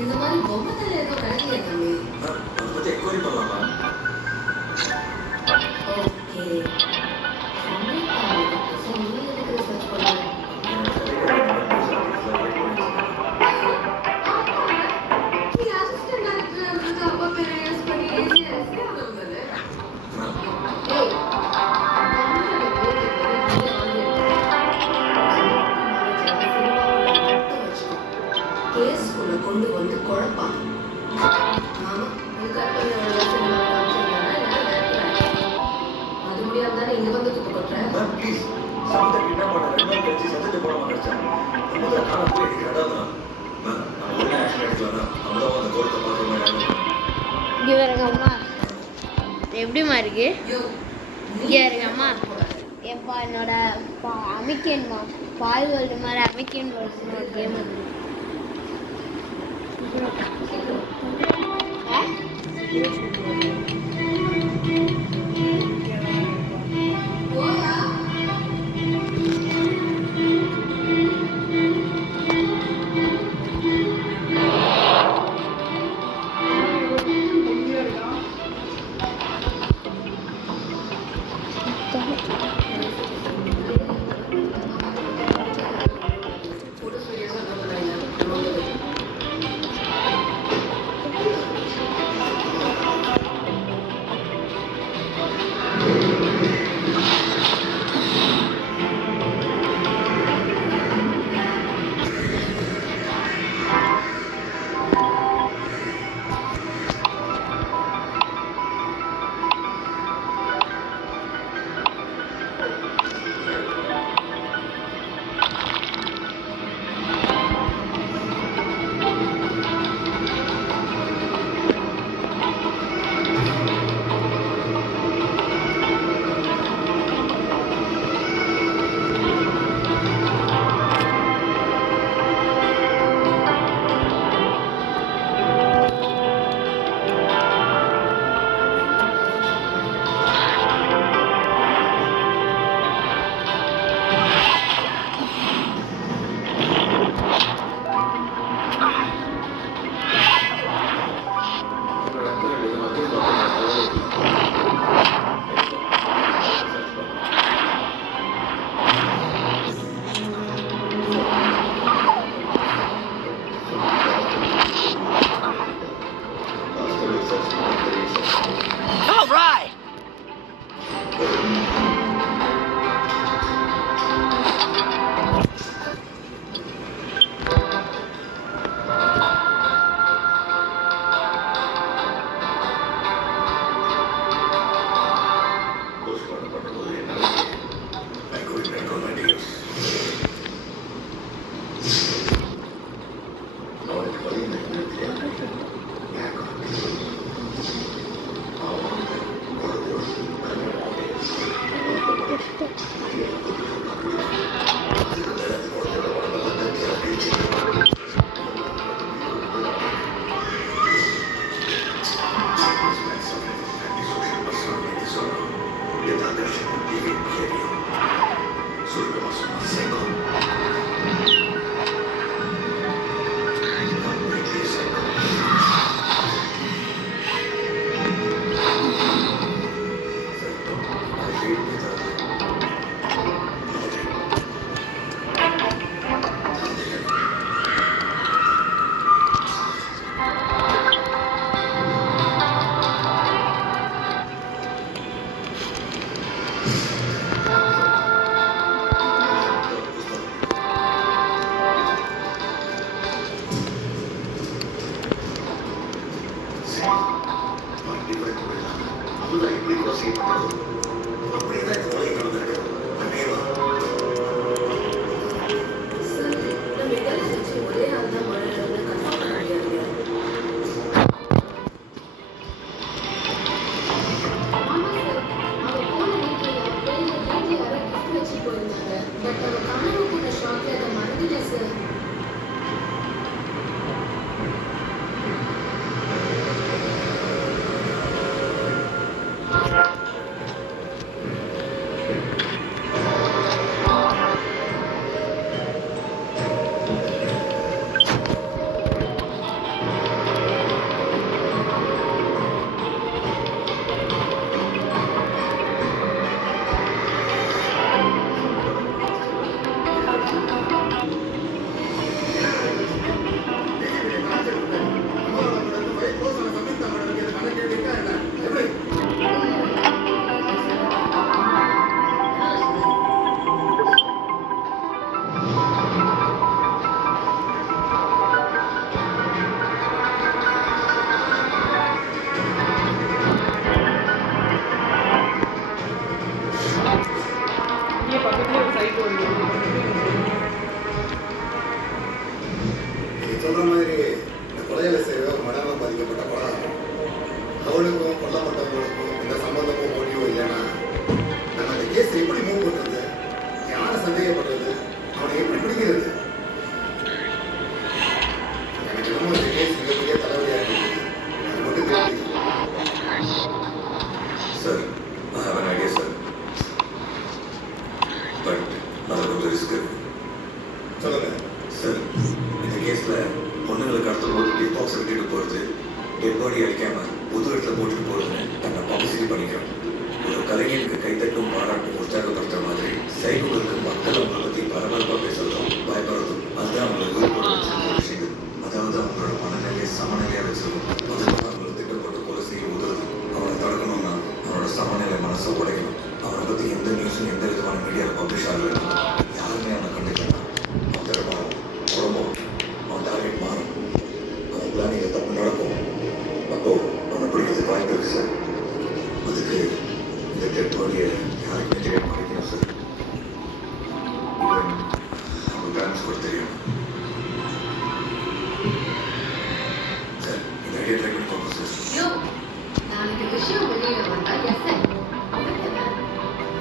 இந்த மாதிரி பொம்மை தலை ஏதோ கிடைக்கல தம்பி. அதை பத்தி என்கொயரி பண்ணலாமா? ஓகே. நீ எதுக்கு ரிசர்ச் பண்ண? நீ அசிஸ்டன்ட் டைரக்டர் இருந்தது அப்பா பேரை யூஸ் பண்ணி ஏசிஎஸ்சி ஆனவங்க. ஏய் கேஸ்குள்ள கொண்டு வந்து குழப்பாங்க. ஆமா, கற்பனையோட சினிமா அது முடியாம தானே இங்க வந்து துப்பு கொட்டுறேன். ப்ளீஸ் சமுதிர கிட்ட போன 2 நாள் கழிச்சு சத்தத்தை போட மாட்டேன். சமுதிர காண போய் எனக்கு இடம் நம்ம ஒண்ணு ஆக்ஷன் எடுக்கலாம். நம்மளும் அந்த கோலத்தை பார்க்குற மாதிரி இங்கே வருங்க அம்மா, எப்படிமா இருக்கு? இங்கே இருங்க அம்மா. எப்பா என்னோட அமிக்கேன்மா பால் வேர்ல்டு மாதிரி அமிக்கேன் வேர்ல்டுன்னு ஒரு கேம் வந்து புரியுது. எனக்கு என்னமோ இந்த கேஸ் மிகப்பெரிய தலைவலியாக இருக்குது. அது மட்டும் தெரியுது. Sir, I have an idea, sir. But அதில் கொஞ்சம் ரிஸ்க் இருக்கு. சொல்லுங்க. சார், இந்த கேஸில் பொண்ணுங்களுக்கு கடத்தும்போது டிப் பாக்ஸை விட்டுட்டு போகிறது, டெட் பாடி அடிக்காமல் புது இடத்துல போட்டுட்டு போகிறதுன்னு தன்னை பப்ளிசிட்டி பண்ணிக்கிறோம். ஒரு கலைஞருக்கு கைத்தட்டும் பாராட்டும் உற்சாகப்படுத்துற மாதிரி சைக்கோகளுக்கு மக்கள் அவங்களை பற்றி பரபரப்பாக பேசுறதும் பயப்படுறதும் அதுதான் அவங்களுக்கு உயிர்ப்போட வச்சிருக்க விஷயங்கள். அதாவது அவங்களோட மனநிலையை சமநிலையாக வச்சிருக்கும். அதுதான் அவங்களை திட்டப்பட்டு கொலை செய்ய உதவுது. அவனை தடுக்கணும்னா அவனோட சமநிலை மனசை உடைக்கணும். அவனை பற்றி எந்த நியூஸும் எந்த விதமான மீடியாவில் பப்ளிஷ் ஆகலை. யாருமே அவனை கண்டுக்கலாம். அவன் திறமாவும் உடம்பும் அவன் டார்கெட் மாறும். அவன் பிளானிங்க தப்பு நடக்கும். அப்போ அவனை பிடிக்கிறதுக்கு வாய்ப்பு இருக்கு சார். அதுக்கு இந்த டெட் பாடியை யாருக்குமே தெரியாம கிடைக்கணும் சார். ஈவன் அவங்க பேரண்ட்ஸ் கூட தெரியும் சார். இந்த ஐடியா ட்ரை பண்ணி பார்ப்போம் சார். யோ, நாளைக்கு விஷயம் வெளியில வந்தா எஸ்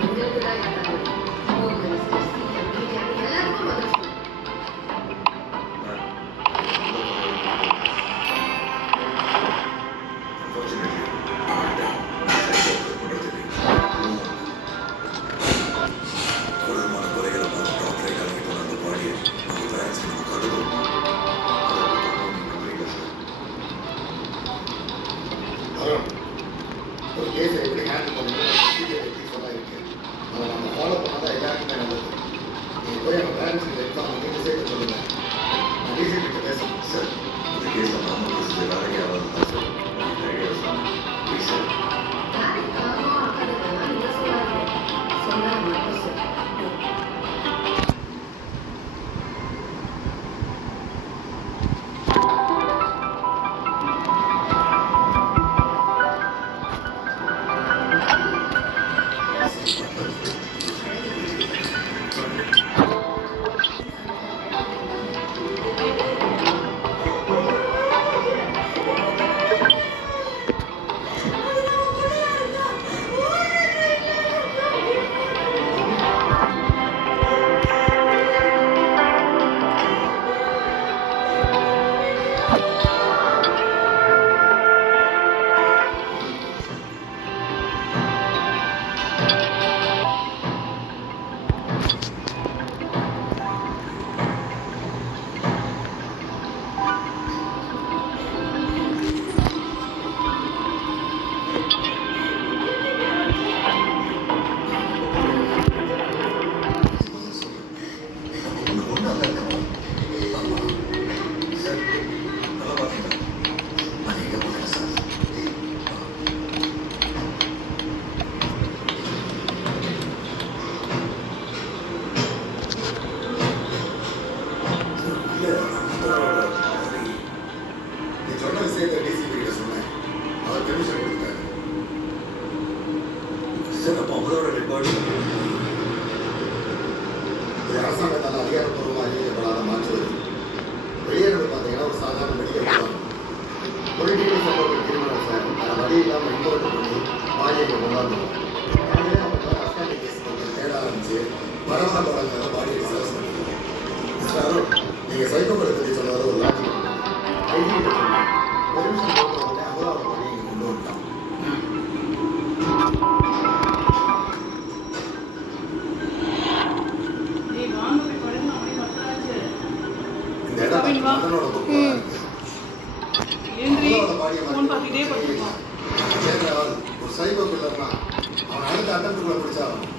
உங்களுக்கு தான் யாராவது ஹோம் மினிஸ்டர், சிஎம், பிஎம் எல்லாருக்கும் பதில் சொல்லணும். Unfortunately, அவன்கிட்ட பண்ணுறதுக்கு கொடூரமான கொலைகளை பார்த்து டாக்டரை கிளம்பி போன அந்த பாடியை அவங்க பேரண்ட்ஸ்க்கு நம்ம கட்டுப்போம். புரியல சார். அருண், ஒரு கேஸை எப்படி ஹேண்டில் பண்ணணும் ப்ரொசீஜர் இருக்கு. அதை நம்ம ஃபாலோ பண்ணால் எல்லாருக்குமே நல்லது. நீங்கள் போய் அவங்க பேரண்ட்ஸுக்கு எக்ஸாம் நீங்கள் சேர்க்க சொல்லுங்க. நான் டிசி கிட்ட பேசணும். சார், இந்த கேஸில் நாம பேசுறது வேலையே ஆகாது தான் சார். இந்த ஐடியா சார் ப்ளீஸ் சார். யாருக்கு காரணம் ஆகாததெல்லாம் நீங்க சொல்லாதீங்க. சொன்னா மட்டும் சொல்லு. சார், நல்லா பார்த்தீங்களா? அது எங்கே போகல சார். இல்லை, அமுதாவோட பாடி. நீ சொன்ன விஷயத்தை டிசிபி கிட்ட சொன்னேன். அவர் பெர்மிஷன் கொடுத்தாரு. சார், அப்போ அமுதாவோட டெட் பாடி இது அரசாங்கத்தால் அதிகாரப்பூர்வமாக அறிவிக்கப்படாத மாற்று வருது. வெளியேறது பார்த்தீங்கன்னா ஒரு சாதாரண மெடிக்கல் தான். பொலிட்டிக்கல் சப்போர்ட் கிரிமினல் சார் அதை வழி இல்லாமல் இம்போர்ட் பண்ணி பாடியை கொண்டாடுவோம். அவங்களே அவங்க அஸ்காண்டி கேஸ் கொஞ்சம் தேட ஆரம்பிச்சு வரவர படங்களை பாடியை சர்வஸ் பண்ணிடுவோம். சார், நீங்கள் சைக்கோபதி பற்றி சொன்னது ஒரு லாஜிக். ஐடி கிட்ட சொன்னேன். பெர்மிஷன் கொடுத்த உடனே அமலாவோட பாடியை இங்கே கொண்டு வந்துட்டான். இந்த இடம் மதனோட புக்கு ஒரு சைபோ பில்லர்னா அவன் அடுத்த அட்டத்துக்குள்ள பிடிச்சாலும்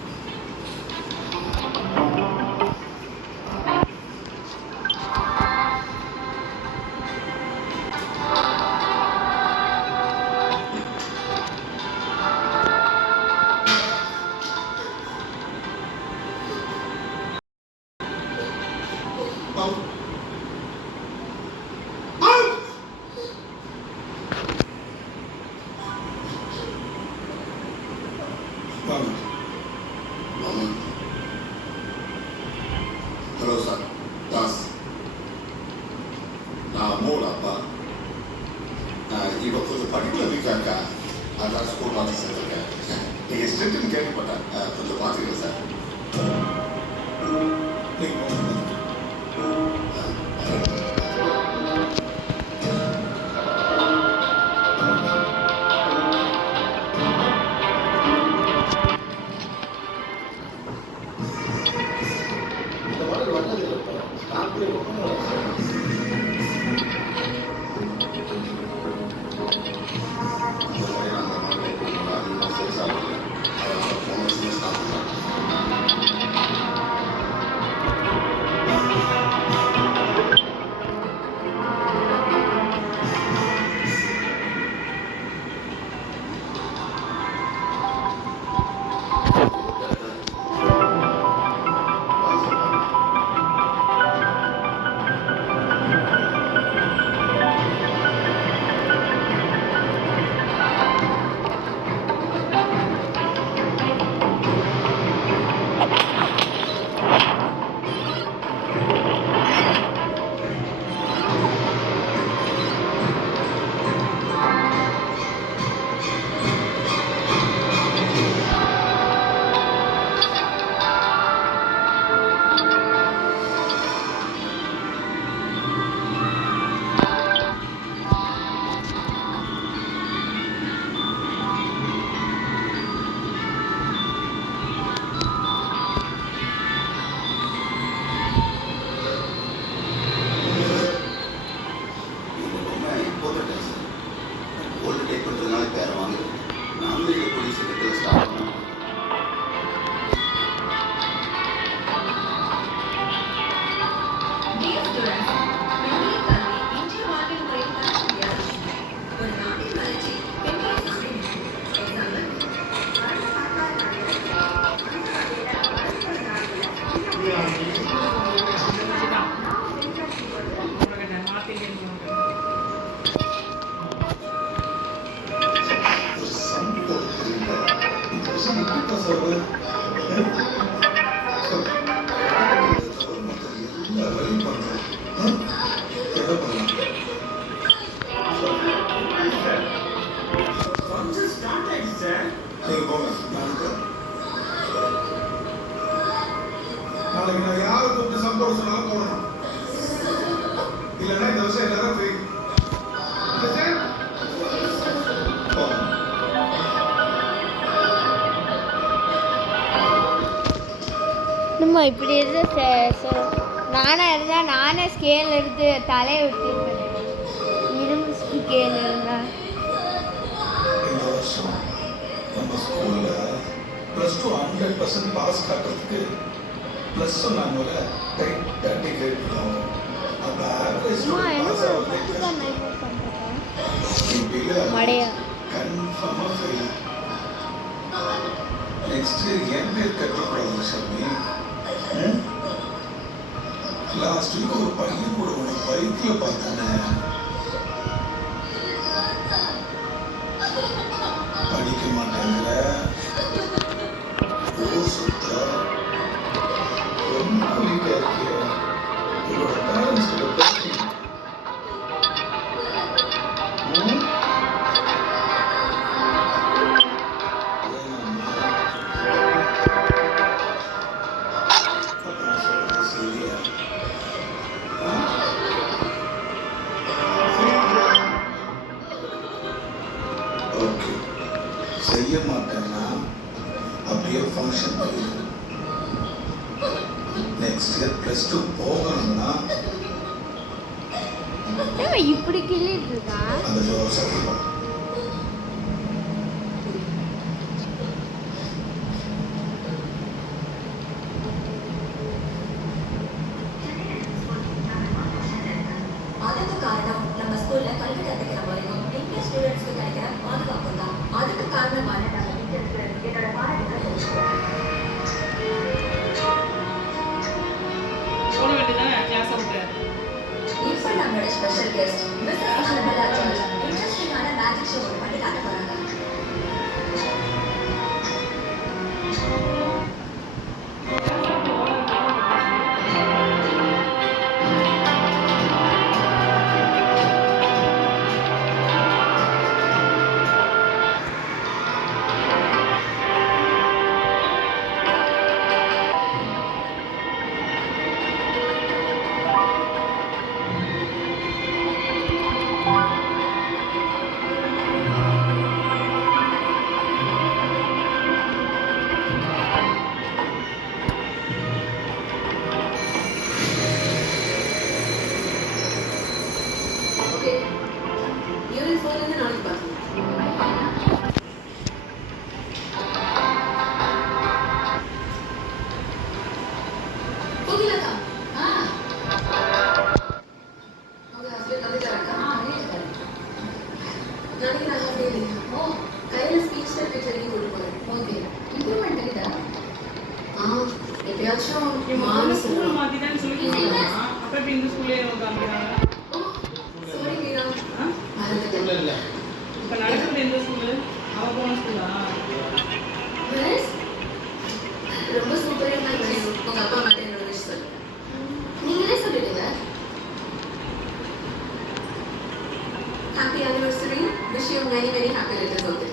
ஹலோ சார், தாஸ். நான் அம்மோட அப்பா. இப்போ கொஞ்சம் பர்டிகுலர் வீக்காக அதான் ஸ்கூல் பார்த்து சேர்த்துருக்கேன். நீங்கள் ஸ்ட்ரிக்ட்னு கேள்விப்பட்டேன். கொஞ்சம் பார்த்துக்கிறேன் சார். நீங்கள் நாளைக்கு நான் யாரை கூப்பிட்டு சம்பளம் சொன்னாலும் போடணும். இல்லைன்னா இந்த வருஷம் எல்லாரும் போய் நம்ம இப்படி இருந்து நானாக இருந்தால் நானே ஸ்கேல் எடுத்து தலையை விட்டு இரும்பு ஸ்கேல் இருந்தால் இந்த வருஷம் நம்ம ஸ்கூலில் +2 100% பாஸ் காட்டுறதுக்கு ப்ளஸ் சொன்னாங்கல்ல 35 பண்ணுவோம். அப்போ ஆவரேஜ் பாஸ் மடையா கன்ஃபார்மாக ஃபெயில். நெக்ஸ்ட் என் பேர் கட்டக்கூடாது சாமி. லாஸ்ட் வீக் ஒரு பையன் கூட உனக்கு பைக்கில் பார்த்தானே, படிக்க மாட்டேங்கிற ஊர் சுத்தா ரொம்ப வீக்கா இருக்கிய உங்களோட பேரண்ட்ஸ் கிட்ட பேசுங்க. செய்ய மாட்டேன்னா அப்படியே ஃபங்க்ஷன் போயிடும். நெக்ஸ்ட் இயர் +2 போகணும்னா இப்படி கிள்ளிட்டு இருக்கான். அந்த சொல்லுவோம். அதுக்கு காரணம் நம்ம ஸ்கூல்ல கல்வி கற்றுக்கிற வரைக்கும் இங்கிலீஷ் ஸ்டூடெண்ட்ஸ்க்கு கிடைக்கிற பாதுகாப்பு தான். அதுக்கு காரணமான நம்ம டீச்சர்ஸ்க்கு என்னோட பாராட்டுகள் தெரிவிச்சுக்கிறேன். இப்போ நம்மளோட ஸ்பெஷல் கெஸ்ட் மிஸ்ஸஸ் அனபலா ஜார்ஜ் இன்ட்ரெஸ்டிங்கான மேஜிக் ஷோ ஒன்று பண்ணி காட்ட போறாங்க. கோகிலாக்கா அவங்க ஹஸ்பண்ட் வந்துட்டாரா? நாளைக்கு நான் ஹாஃப் டே இல்லையா? கையில் ஸ்பீச் தெரப்பி ட்ரைனிங் கொண்டு போகிறேன். ஓகே, இம்ப்ரூவ்மெண்ட் இருக்குதா? எப்பயாச்சும் மாமி ஸ்கூல் மாத்தி தான் சொல்லிருக்காங்க. அப்ப இப்ப இந்த ஸ்கூல்லே காமிக்கிறாங்க. சாரி மீரா, மறந்துட்டேன். இப்ப நடக்கிறது எந்த ஸ்கூலு? அவ போன ஸ்கூலா? மிஸ், ரொம்ப சூப்பரா இருந்தாங்க. உங்க அப்பா மட்டும் என்னோட விஷ் சொல்லு. நீங்களே சொல்லிடுங்க. Happy anniversary. Wish you many many happy returns of the day.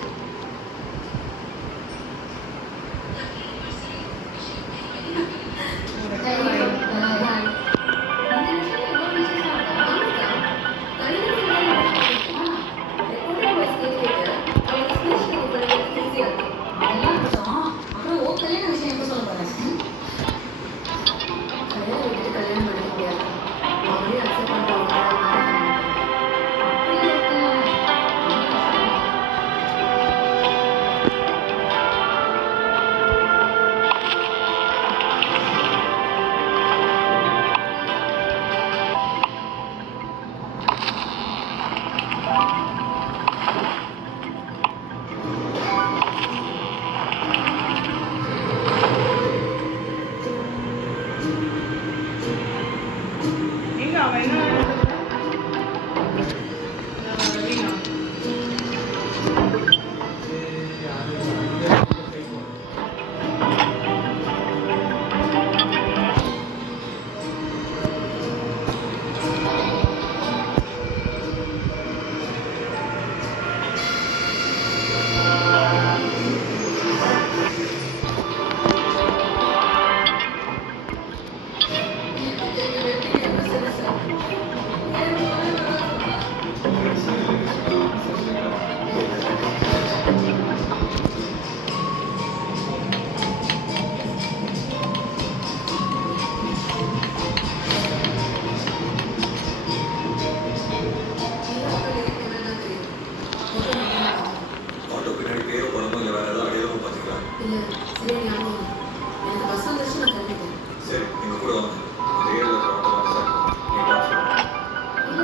எங்க அவ என்ன ரவீனா? ஆட்டோ பின்னாடி பேரோ பணமோ இல்லை வேற ஏதாவது அடையாளமோ பார்த்துக்கலாம். இல்ல, சரியா ஞாபகம் இல்லை. எனக்கு பஸ் வந்துருச்சு, நான் கிளம்பிட்டேன். சரி, எங்க கூட வாங்க. அந்த ஏரியாவில் இருக்கிற ஆட்டோ வாங்க சார். நீ பார்த்து இல்ல,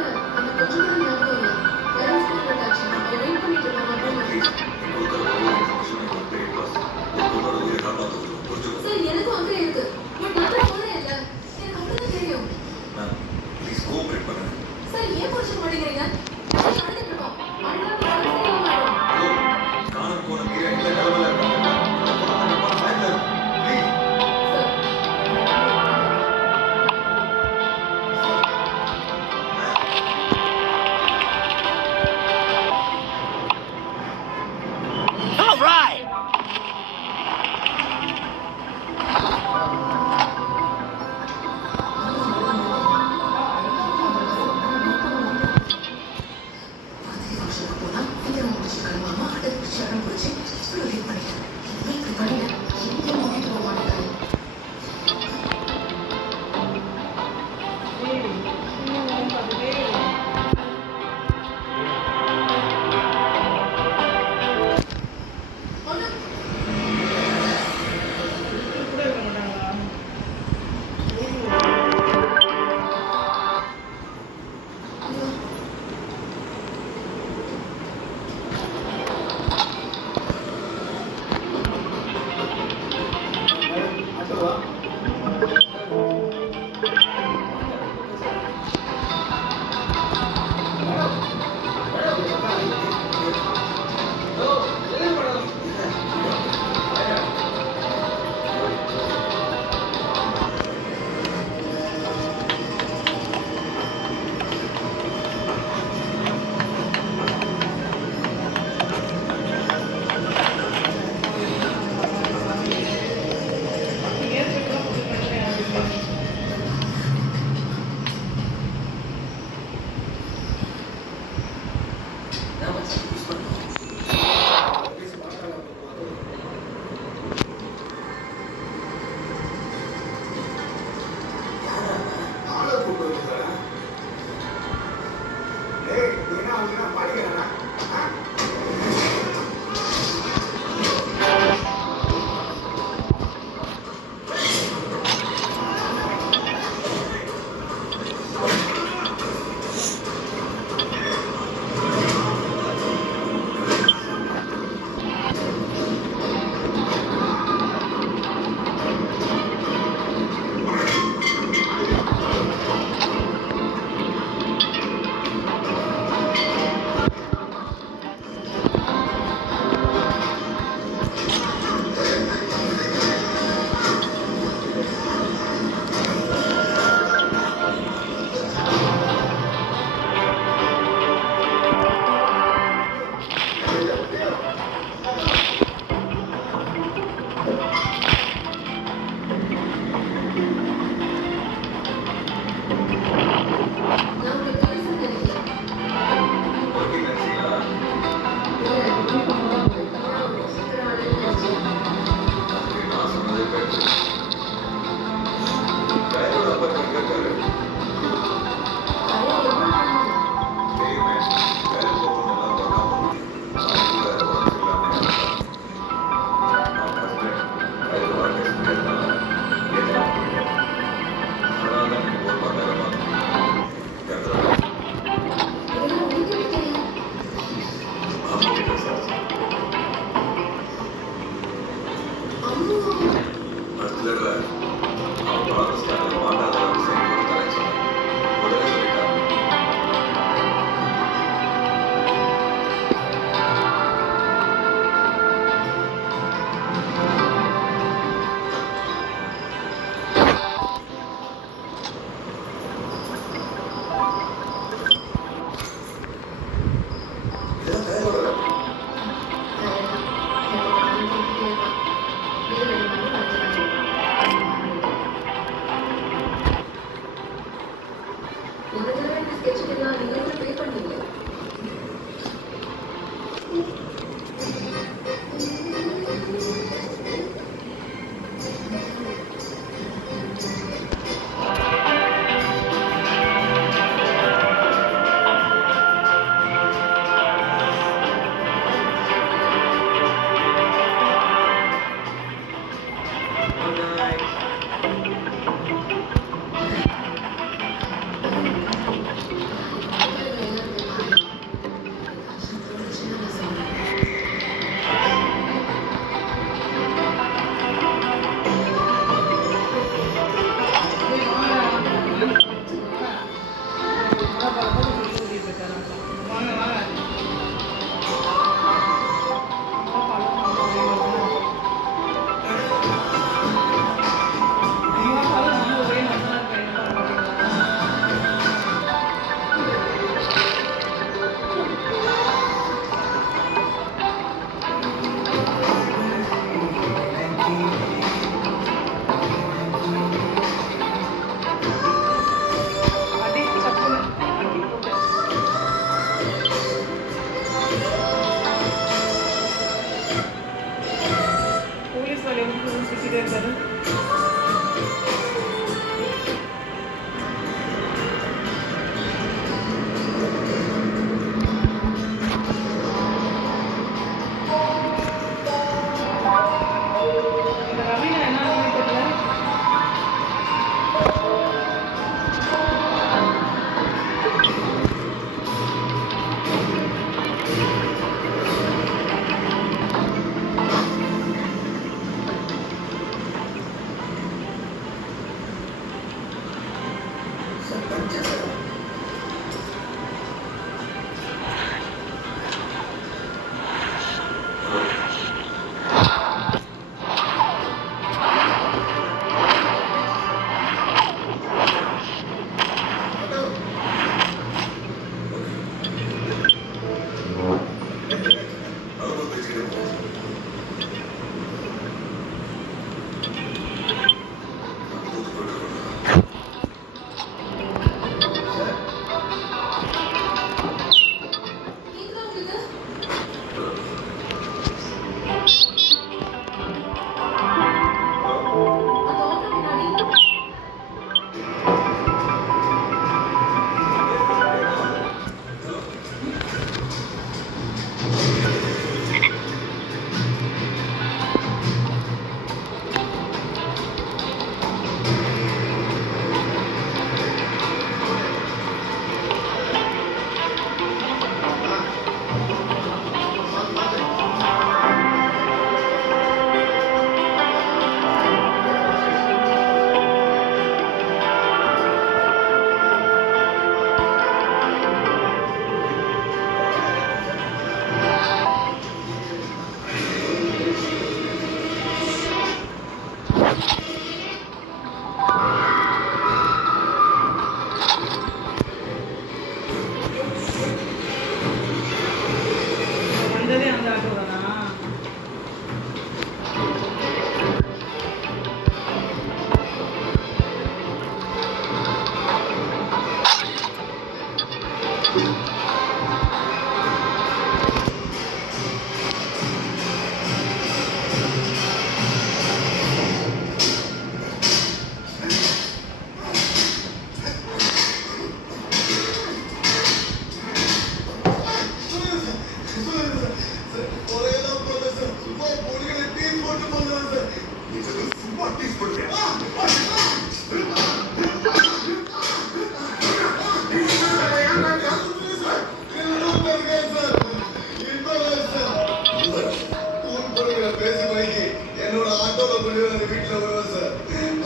என்னோட ஆட்டோல போய் அந்த வீட்டுல வருவேன் சார்.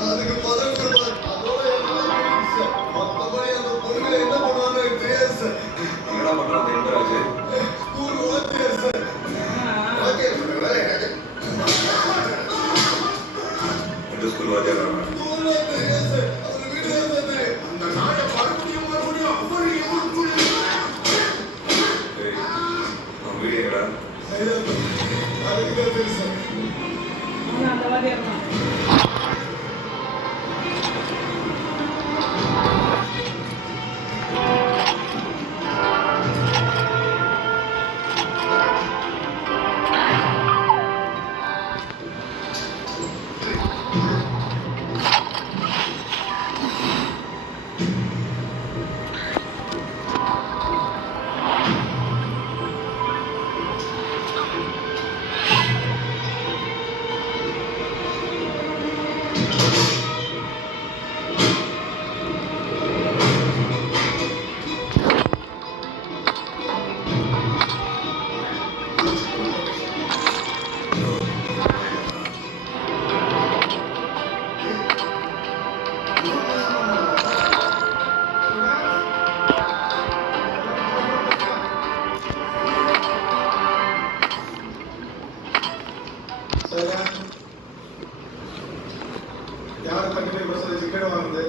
அதுக்கு 15 ரூபாய் அதோட எல்லாம் சார். மொத்தப்படி அந்த பொண்ணுங்களை என்ன பண்ணுவாங்க எனக்கு தெரியாது சார். என்னடா பண்றான் Thenparaj? School okay sir. Okay இந்த ஸ்கூல் வாத்தியார் ஸ்கூல் தெரியாது சார். அவர் வீட்டுல தான் தெரியும். அந்த நாயை மறுபடியும் அவன் வீடியோடா அதுக்கு தான் தெரியும் சார். அந்த வாத்தியார் தான். யார் தங்கிட்ட பஸ்ல டிக்கெட் வாங்குது?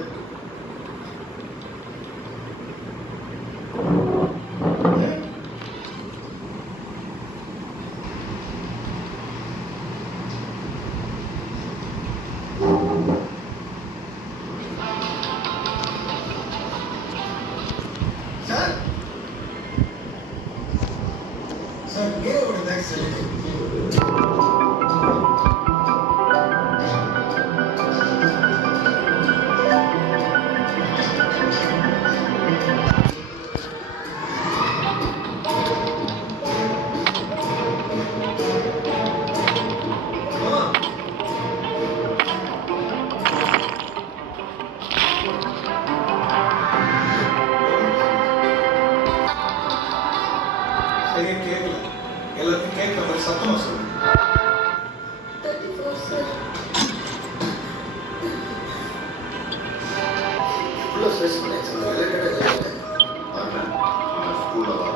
சார் சார் கேவோட தேங்க்ஸ் சார். சரியா கேட்கல. எல்லாத்தையும் கேட்கற மாதிரி சத்தமா சொல்லு. 34 சார். ஃபுல்லா ஸ்ட்ரெஸ் பண்ணேன் சார். ரிலேட்டட் ஆகல. ஸ்கூல்ல வா.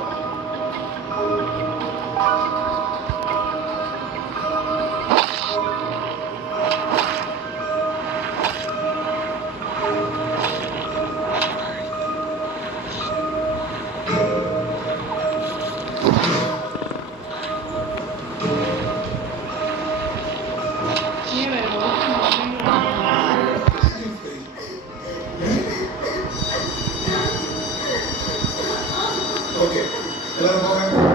ஏன் வேற ஓகே எல்லாரும் போங்க.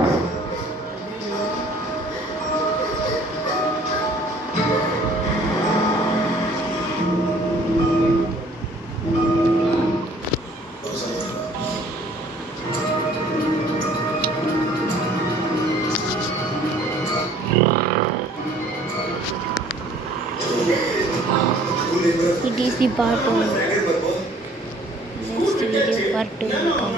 It is the part 1. Next video part 2 will come.